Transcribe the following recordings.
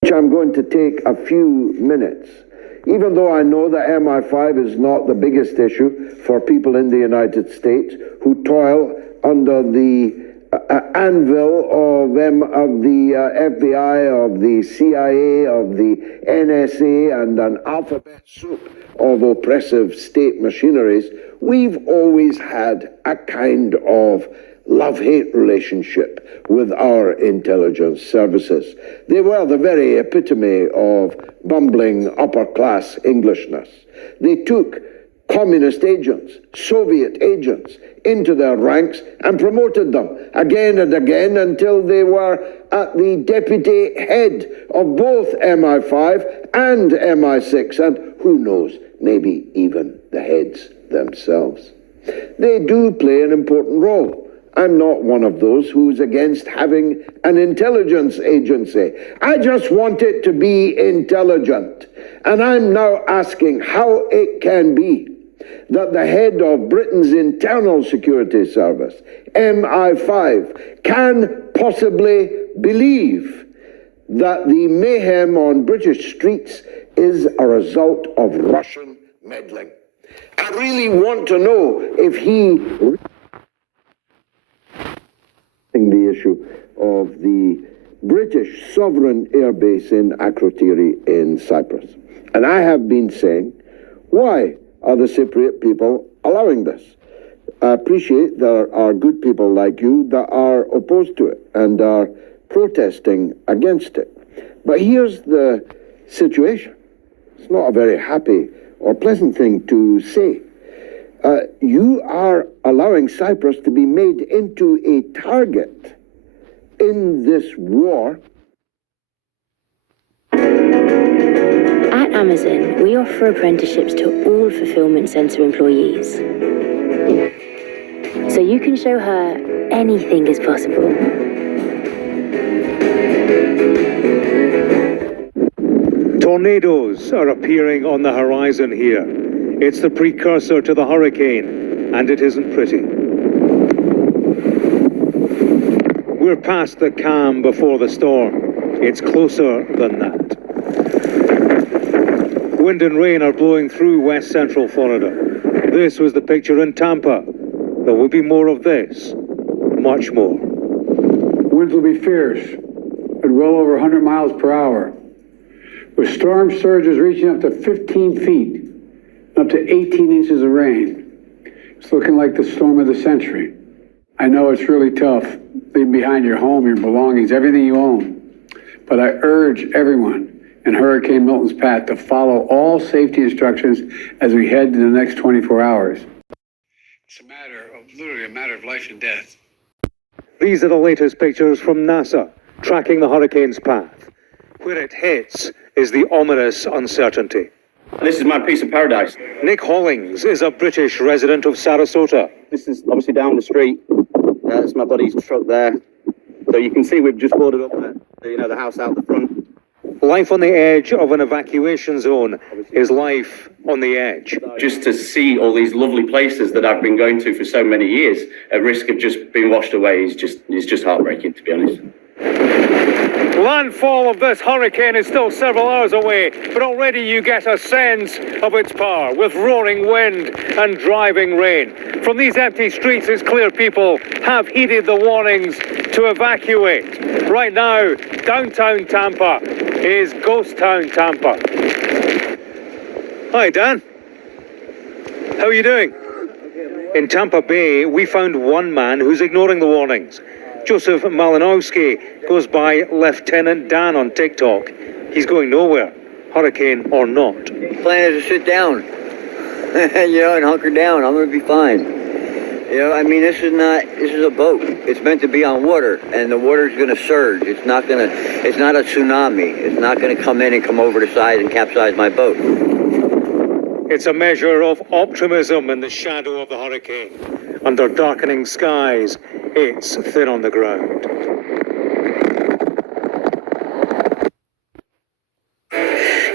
which I'm going to take a few minutes. Even though I know that MI5 is not the biggest issue for people in the United States who toil under the anvil of the FBI, of the CIA, of the NSA, and an alphabet soup of oppressive state machineries, we've always had a kind of love-hate relationship with our intelligence services. They were the very epitome of bumbling upper-class Englishness. They took communist agents, Soviet agents, into their ranks and promoted them again and again until they were at the deputy head of both MI5 and MI6, and who knows, maybe even the heads themselves. They do play an important role. I'm not one of those who's against having an intelligence agency. I just want it to be intelligent. And I'm now asking how it can be that the head of Britain's Internal Security Service, MI5, can possibly believe that the mayhem on British streets is a result of Russian meddling. I really want to know if he the issue of the British sovereign airbase in Akrotiri in Cyprus. And I have been saying, why are the Cypriot people allowing this? I appreciate there are good people like you that are opposed to it and are protesting against it. But here's the situation. It's not a very happy or pleasant thing to say. You are allowing Cyprus to be made into a target in this war. At Amazon, we offer apprenticeships to all fulfillment center employees. So you can show her anything is possible. Tornadoes are appearing on the horizon here. It's the precursor to the hurricane, and it isn't pretty. We're past the calm before the storm. It's closer than that. Wind and rain are blowing through west central Florida. This was the picture in Tampa. There will be more of this. Much more. Winds will be fierce, at well over 100 miles per hour, with storm surges reaching up to 15 feet. Up to 18 inches of rain. It's looking like the storm of the century. I know it's really tough, leaving behind your home, your belongings, everything you own. But I urge everyone in Hurricane Milton's path to follow all safety instructions as we head to the next 24 hours. It's literally a matter of life and death. These are the latest pictures from NASA, tracking the hurricane's path. Where it hits is the ominous uncertainty. This is my piece of paradise. Nick Hollings is a British resident of Sarasota. This is obviously down the street. That's my buddy's truck there. So you can see we've just boarded up the house out the front. Life on the edge of an evacuation zone is life on the edge. Just to see all these lovely places that I've been going to for so many years at risk of just being washed away is just heartbreaking, to be honest. Landfall of this hurricane is still several hours away, but already you get a sense of its power with roaring wind and driving rain. From these empty streets, it's clear people have heeded the warnings to evacuate. Right now, downtown Tampa is ghost town Tampa. Hi, Dan. How are you doing? In Tampa Bay, we found one man who's ignoring the warnings. Joseph Malinowski goes by Lieutenant Dan on TikTok. He's going nowhere, hurricane or not. Plan is to sit down, and hunker down. I'm going to be fine. This is a boat. It's meant to be on water, and the water's going to surge. It's not a tsunami. It's not going to come in and come over the side and capsize my boat. It's a measure of optimism in the shadow of the hurricane. Under darkening skies, it's thin on the ground.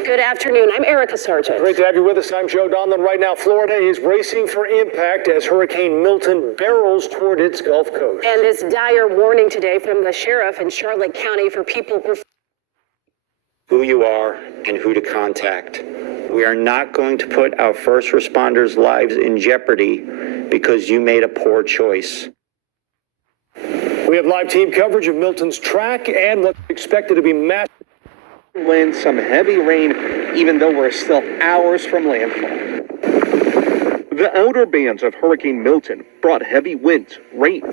Good afternoon. I'm Erica Sargent. Great to have you with us. I'm Joe Donlan. Right now, Florida is bracing for impact as Hurricane Milton barrels toward its Gulf Coast. And this dire warning today from the sheriff in Charlotte County for people who you are and who to contact. We are not going to put our first responders' lives in jeopardy because you made a poor choice. We have live team coverage of Milton's track and what's expected to be massive wind, some heavy rain, even though we're still hours from landfall. The outer bands of Hurricane Milton brought heavy winds, rain,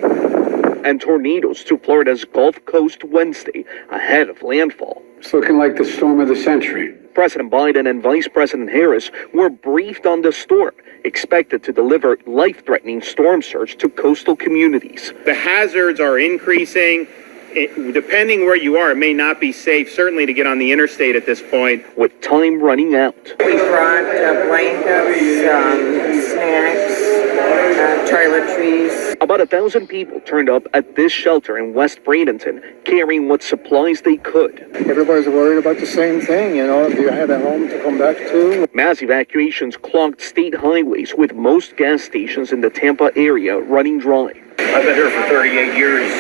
and tornadoes to Florida's Gulf Coast Wednesday ahead of landfall. It's looking like the storm of the century. President Biden and Vice President Harris were briefed on the storm, expected to deliver life-threatening storm surge to coastal communities. The hazards are increasing. Depending where you are, it may not be safe, certainly to get on the interstate at this point. With time running out. We brought blankets, snacks, toiletries. About 1,000 people turned up at this shelter in West Bradenton, carrying what supplies they could. Everybody's worried about the same thing, you know, do you have a home to come back to? Mass evacuations clogged state highways, with most gas stations in the Tampa area running dry. I've been here for 38 years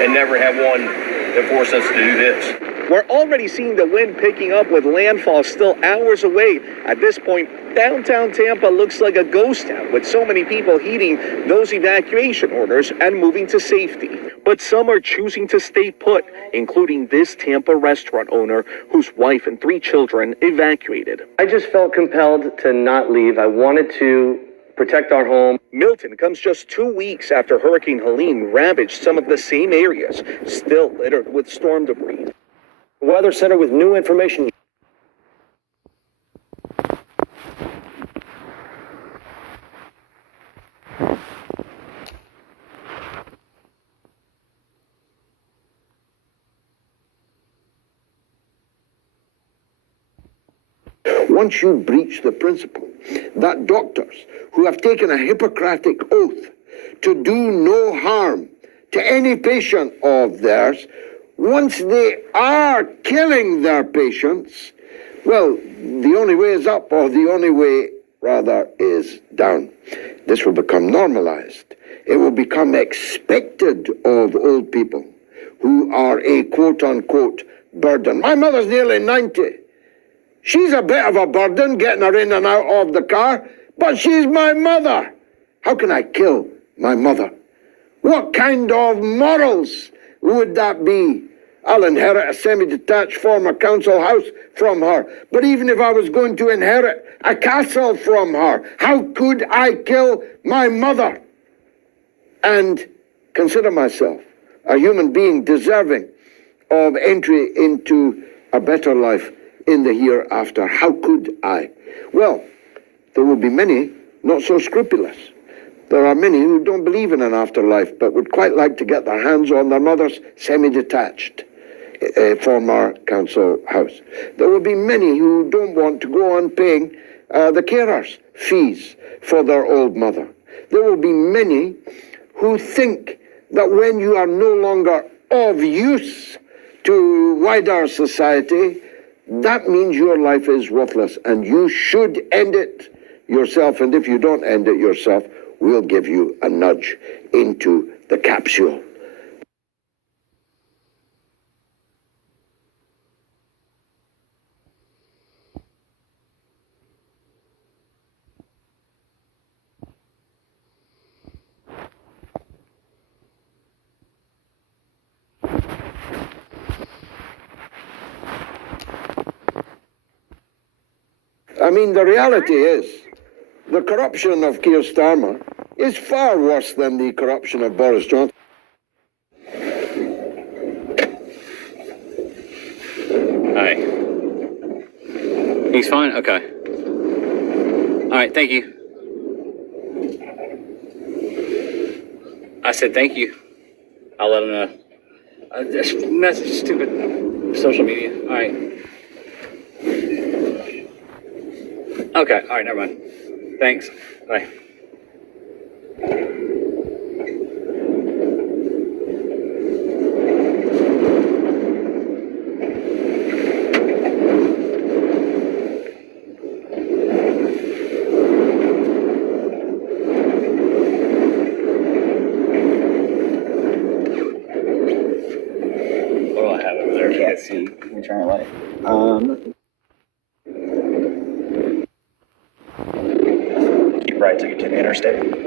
and never had one that forced us to do this. We're already seeing the wind picking up, with landfall still hours away. At this point, downtown Tampa looks like a ghost town, with so many people heeding those evacuation orders and moving to safety. But some are choosing to stay put, including this Tampa restaurant owner whose wife and 3 children evacuated. I just felt compelled to not leave. I wanted to protect our home. Milton comes just 2 weeks after Hurricane Helene ravaged some of the same areas, still littered with storm debris. Weather Center with new information. Once you breach the principle that doctors who have taken a Hippocratic oath to do no harm to any patient of theirs, once they are killing their patients, well, the only way is up, or the only way, rather, is down. This will become normalized. It will become expected of old people who are a quote-unquote burden. My mother's nearly 90. She's a bit of a burden getting her in and out of the car, but she's my mother. How can I kill my mother? What kind of morals would that be? I'll inherit a semi-detached former council house from her. But even if I was going to inherit a castle from her, how could I kill my mother and consider myself a human being deserving of entry into a better life in the hereafter? How could I? Well, there will be many not so scrupulous. There are many who don't believe in an afterlife, but would quite like to get their hands on their mother's semi-detached former council house. There will be many who don't want to go on paying the carers' fees for their old mother. There will be many who think that when you are no longer of use to wider society, that means your life is worthless and you should end it yourself. And if you don't end it yourself, we'll give you a nudge into the capsule. I mean, the reality is, the corruption of Keir Starmer is far worse than the corruption of Boris Johnson. Hi. He's fine? Okay. All right, thank you. I said thank you. I'll let him know. Just message, stupid social media. All right. Okay, all right, never mind. Thanks. Bye. What do I have over there? I can't see. me turn right. Keep right to get to the interstate.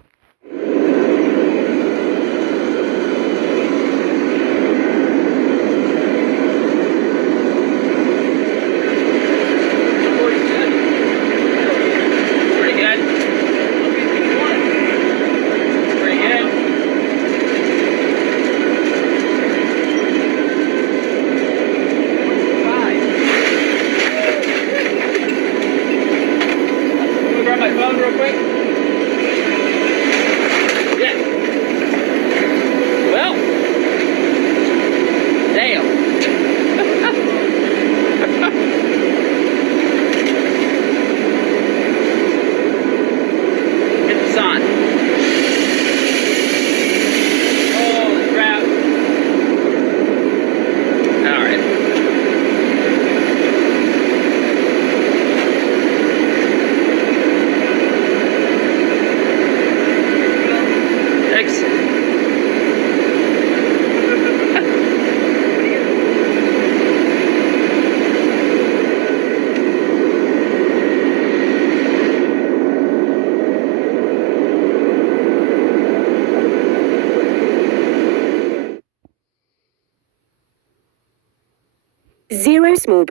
Zero smooth.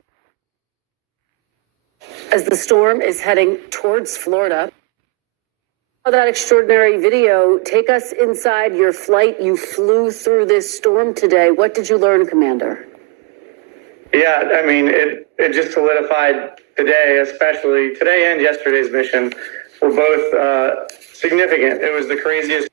As the storm is heading towards Florida. That extraordinary video. Take us inside your flight. You flew through this storm today. What did you learn, Commander? Yeah, I mean, it just solidified today, especially today and yesterday's mission were both significant. It was the craziest.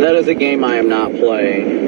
That is a game I am not playing.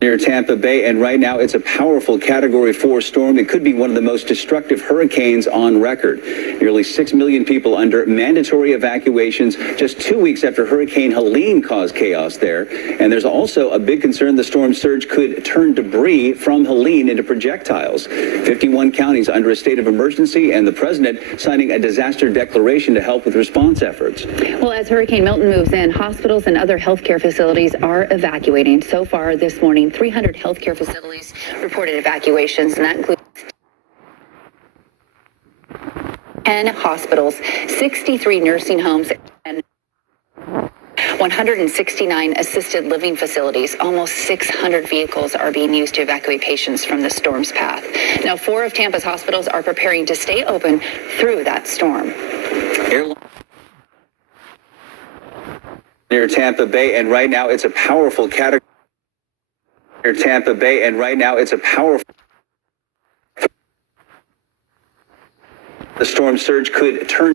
Near Tampa Bay, and right now it's a powerful Category 4 storm. It could be one of the most destructive hurricanes on record. Nearly 6 million people under mandatory evacuations just 2 weeks after Hurricane Helene caused chaos there. And there's also a big concern the storm surge could turn debris from Helene into projectiles. 51 counties under a state of emergency, and the president signing a disaster declaration to help with response efforts. Well, as Hurricane Milton moves in, hospitals and other healthcare facilities are evacuating. So far this morning, 300 healthcare facilities reported evacuations, and that includes 10 hospitals, 63 nursing homes, and 169 assisted living facilities. Almost 600 vehicles are being used to evacuate patients from the storm's path. Now, 4 of Tampa's hospitals are preparing to stay open through that storm. Near Tampa Bay, and right now it's a powerful Category. Near Tampa Bay, and right now it's a powerful. The storm surge could turn.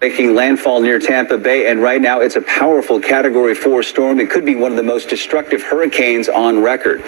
Making landfall near Tampa Bay, and right now it's a powerful Category 4 storm. It could be one of the most destructive hurricanes on record.